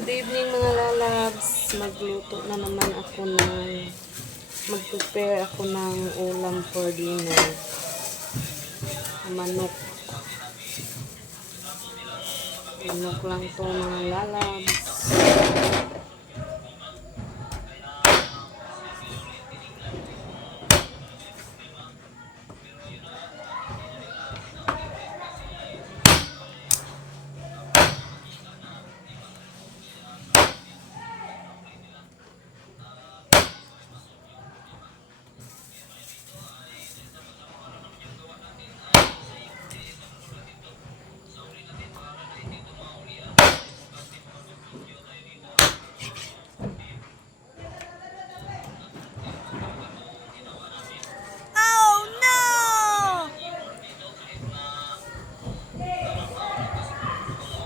Good evening mga lalabs. Magluto na naman ako mag-prepare ako ng ulam for dinner. Manok. Manok lang to mga lalabs.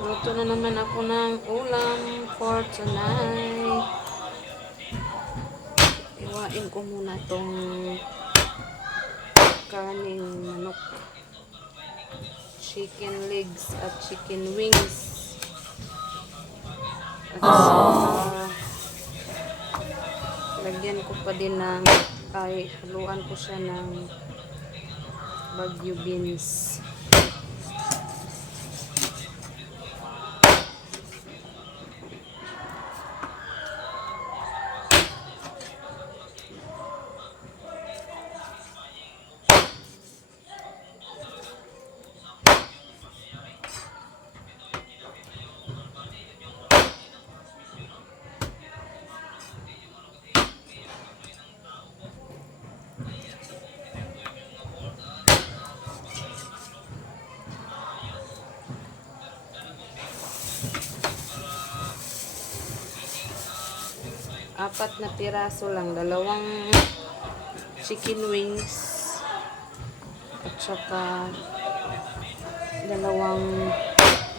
Luto na naman ako ng ulam for tonight. Iwain ko muna tong kaning manok, chicken legs at chicken wings. At lagyan ko pa din ng haluan ko siya ng Baguio beans. Apat na piraso lang, dalawang chicken wings at saka dalawang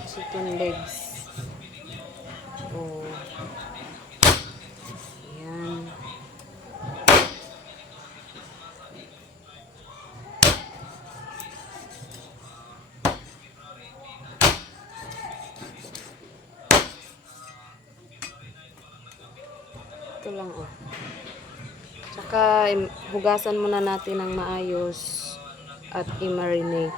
chicken legs. Oh. Yan. Ito lang oh. Tsaka hugasan muna natin ng maayos at i-marinate.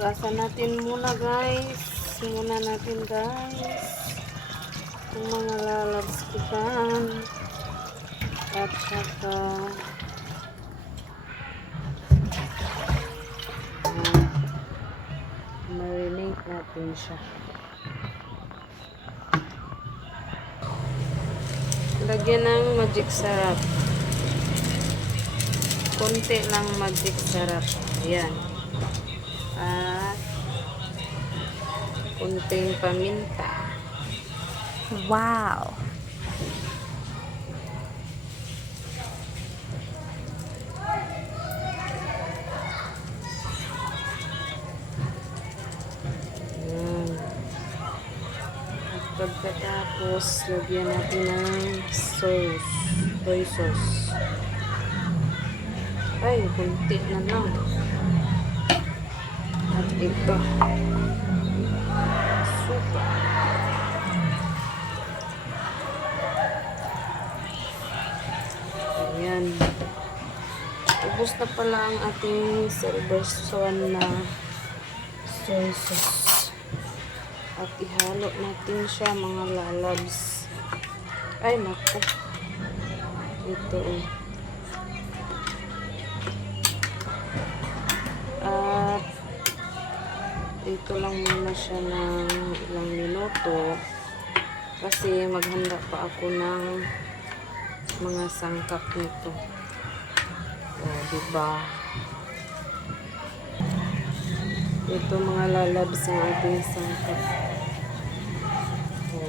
Hugasan natin muna guys. Muna natin guys. Yung mga lalabs ko dyan. At saka marinate natin siya. Lagyan ng magic sarap. Konti lang magic sarap. Ayan. At kunting paminta. Wow! At pagkatapos, lagyan natin ng sauce. Soy sauce. Ay, kunti na lang. At ito. Suka. Ayan. Ubus na pala ang ating silver swan na soy sauce. At ihalo natin siya mga lalabs. Ay, naku. Ito oh. At dito lang muna siya ng ilang minuto kasi maghanda pa ako ng mga sangkap nito. O, diba? Ito mga lalabs ang ating sangkap. O.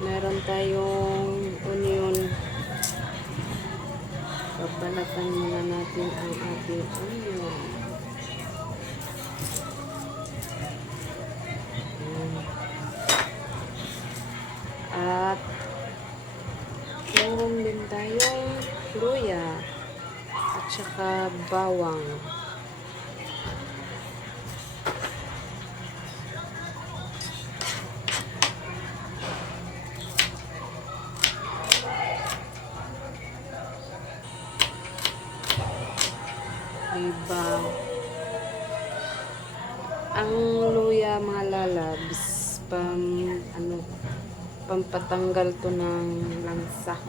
Meron tayong onion. Babalatan muna natin ang ating onion. At meron din tayong luya at saka bawang. Diba? Ang luya, mga lalabs, pampatanggal to ng langsa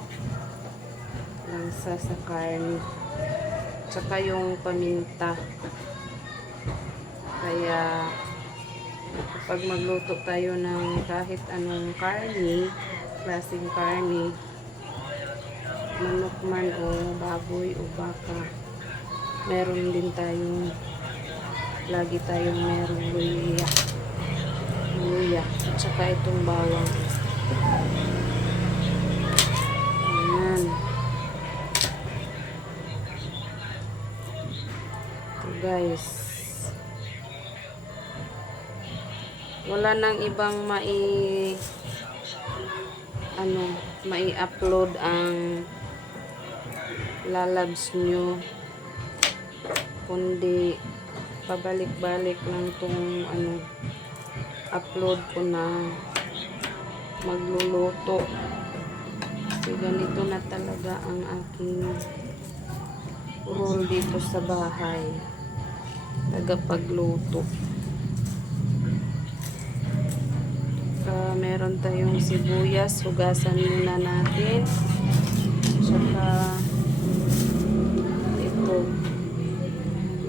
sa karne, tsaka yung paminta. Kaya kapag magluto tayo ng kahit anong karne, klaseng karne, manok man o baboy o baka, meron din tayong merong luya at saka itong bawang. Ayan. So guys, wala nang ibang mai-upload ang lalabs nyo, kundi pabalik-balik lang tong upload ko na magluluto. Kasi ganito na talaga ang aking role dito sa bahay, tagapagluto. Meron tayong sibuyas, hugasan muna natin. Tsaka ito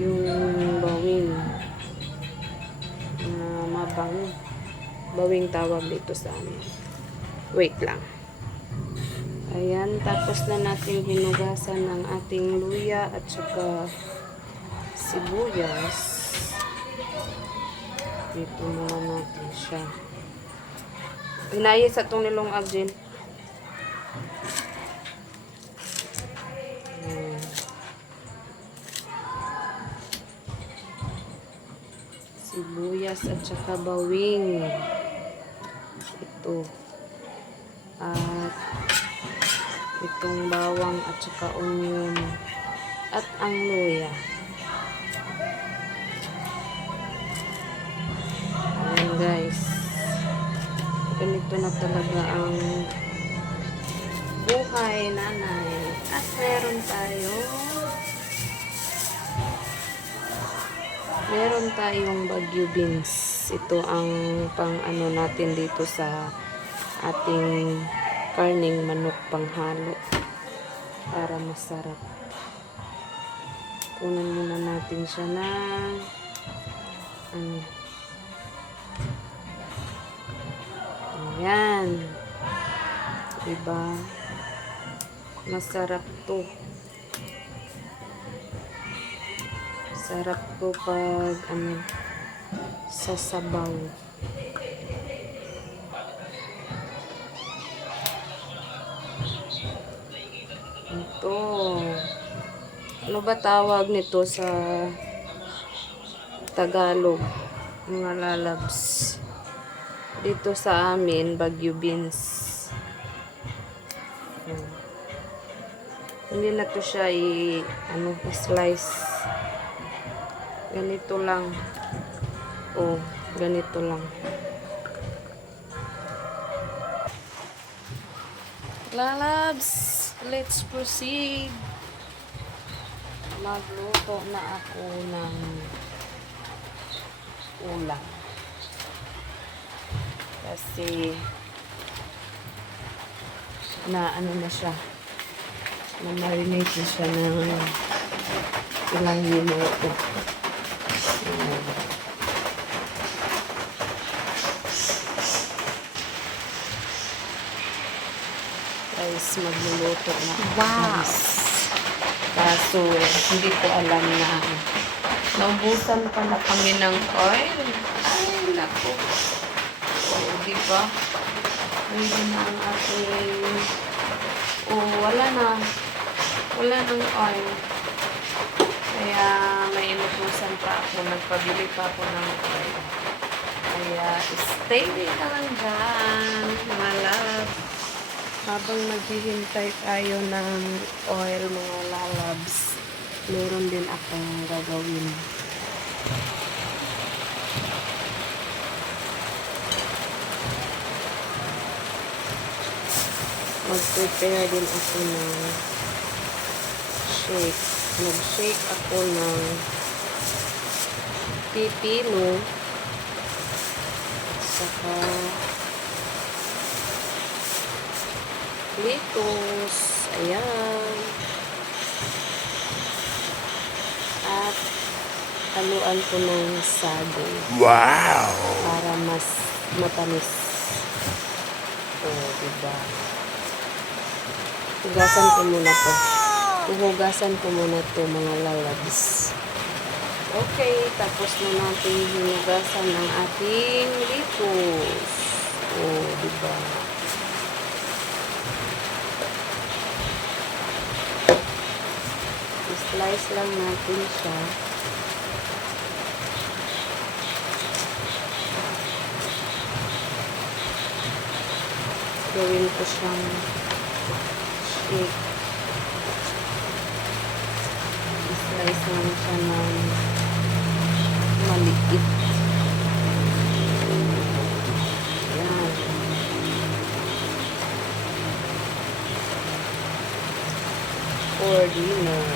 yung bawing na mabango. Bawing tawag dito sa amin. Wait lang. Ayan, tapos na natin hinugasan ng ating luya at saka sibuyas. Dito muna natin siya. Hinayos sa itong nilong agin. Sibuyas at saka bawing. Ito. At itong bawang at saka onion. At ang luya. Ayan guys. Ganito na talaga ang buhay nanay. At meron tayong Baguio beans. Ito ang pang natin dito sa ating karning manok panghalo para masarap. Kunan muna natin siya ng ayan, diba? Masarap to. Sarap to pag sa sabaw. Ito. Ano ba tawag nito sa Tagalog? Mga lalabs. Dito sa amin, Baguio beans. Hindi na to siya i-slice. Ganito lang. Oh, ganito lang. Lalabs, let's proceed. Magluto na ako ng ulam. Kasi na na siya. Na-marinate na siya ng ilang minuto. Guys, magluluto na. Wow! Kaso, hindi ko alam na naubusan pa na kami ng oil. Ay, naku. O, diba? Ready na ang ating... Oh, wala na. Wala nang oil. Kaya may inutusan pa ako. Nagpabili pa ako ng oil. Kaya stay ka lang dyan, mga love. Habang naghihintay tayo ng oil, mga lalabs, meron din akong gagawin. Mag-prepare din ako ng shake. Nag-shake ako ng pipino at saka lettuce. Ayan. At haluan ko ng saging. Wow! Para mas matamis. Oh, diba? Hugasan ko muna to. Huhugasan ko muna to, mga lalabs. Okay, tapos na natin hinugasan ng ating lettuce. Oh, diba? I-slice lang natin siya. Gawin ko siyang shake. I-slice lang siya ng maliit. Yan. For dinner.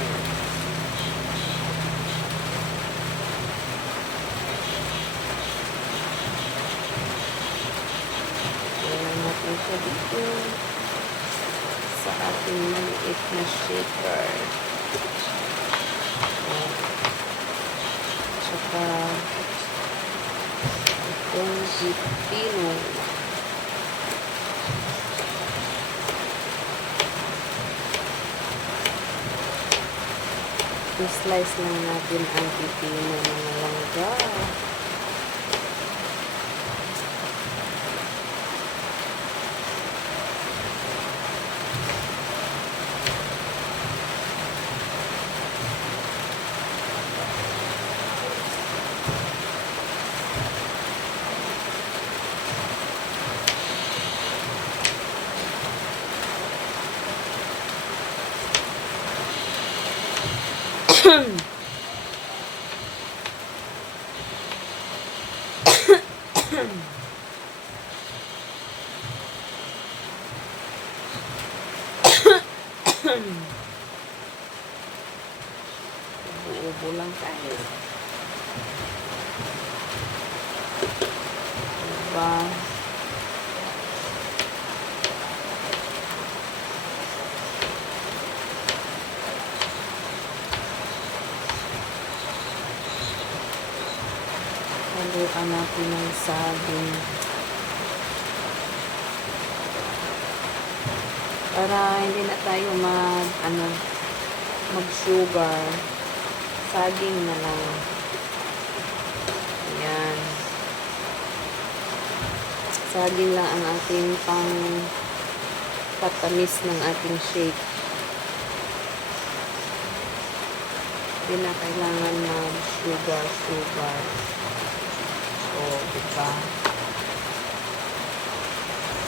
Ayan natin siya dito sa ating maliit na shaker. Tsaka itong pipino. I-slice lang natin ang pipino ng langga. Ubo lang tayo. Diba? Haluan natin ng saging. Para hindi na tayo mag-sugar. Saging na lang. Ayan. Saging lang ang ating pang patamis ng ating shake. Hindi na kailangan mag-sugar. So, diba?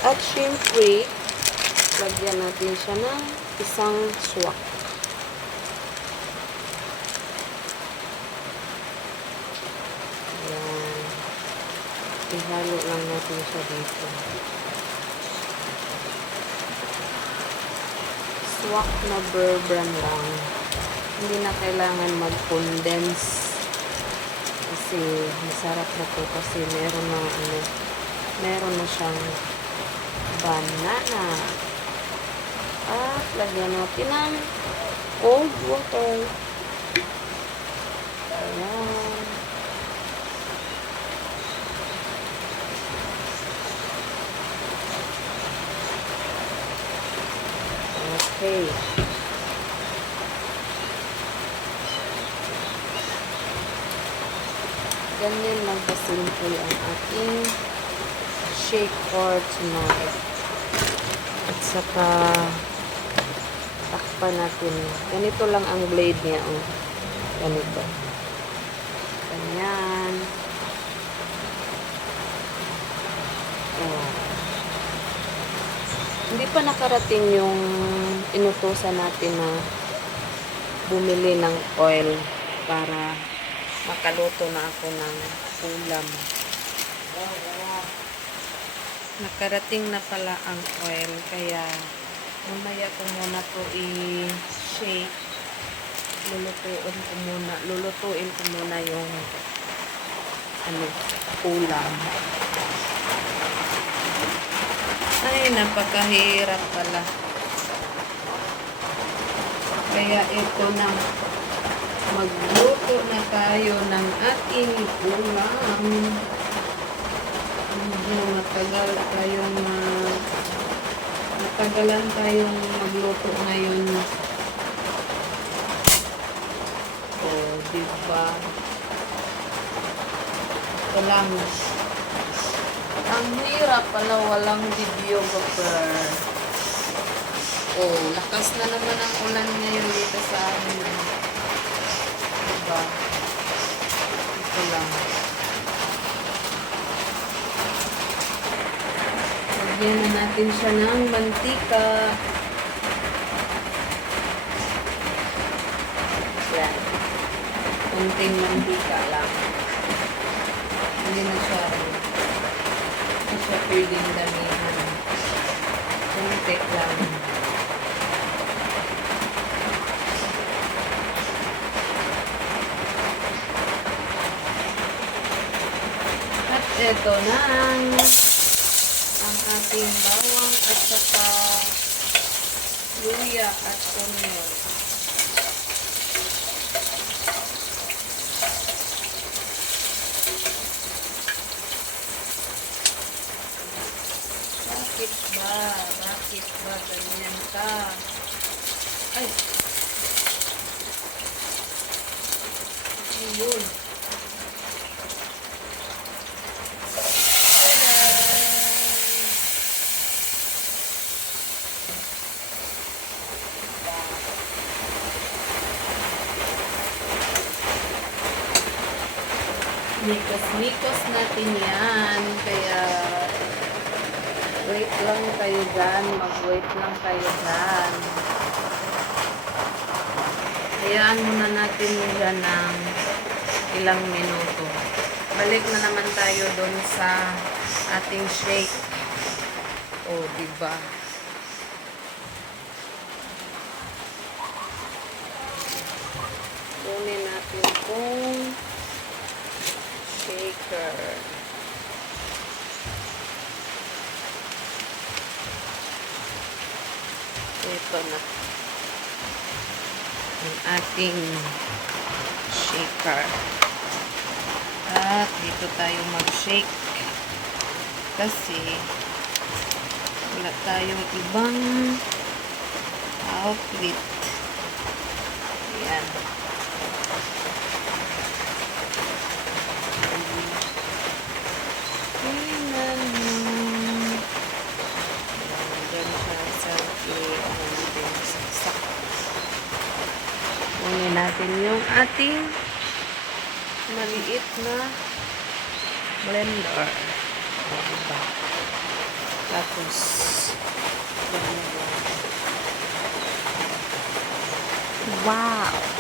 At syempre, lagyan natin siya ng isang swak. Ayan. Ihalo lang natin siya dito. Swak na beurre brand lang. Hindi na kailangan mag-condense. Kasi masarap na to kasi meron na siyang banana. At lagyan natin ng cold water. Ayan. Okay. Ganyan lang kasimple ang ating shake for tonight. At saka, takpan natin. Ganito lang ang blade niya, oh. Ganito. Ganyan. Oh. Hindi pa nakarating yung inutusan natin na bumili ng oil para makaluto na ako ng ulam. Nakarating na pala ang oil, kaya mamaya ko muna to i-shake. Lulutuin ko muna yung ulam. Ay, napakahirap pala. Kaya ito na, magluto na tayo ng ating ulam. Matagalan tayong magluto ngayon. Oh, diba? Ito lang. Ang hirap pala, walang videographer. Oh, lakas na naman ang ulan ngayon dito sa amin. Diba? Ito lang. Lagyan na natin siya ng mantika. Yan. Kunting mantika lang. Hindi na siya pwedeng damihan. Kunti lang. At ito na ang ating bawang at saka luya at onion. Bakit ba ganyan ka? Ay! Ayun. Mikos-mikos natin yan. Kaya wait lang kayo dyan. Mag-wait lang kayo dyan. Hayaan muna natin dyan ng ilang minuto. Balik na naman tayo doon sa ating shake. O, diba? Kunin natin kung shaker. Ito na ang ating shaker. At dito tayo mag-shake kasi wala tayong ibang outlet. Ayan. Tingnan mo. Diyan siya sa kunin natin yung ating maliit na blender. Diba? Tapos wow!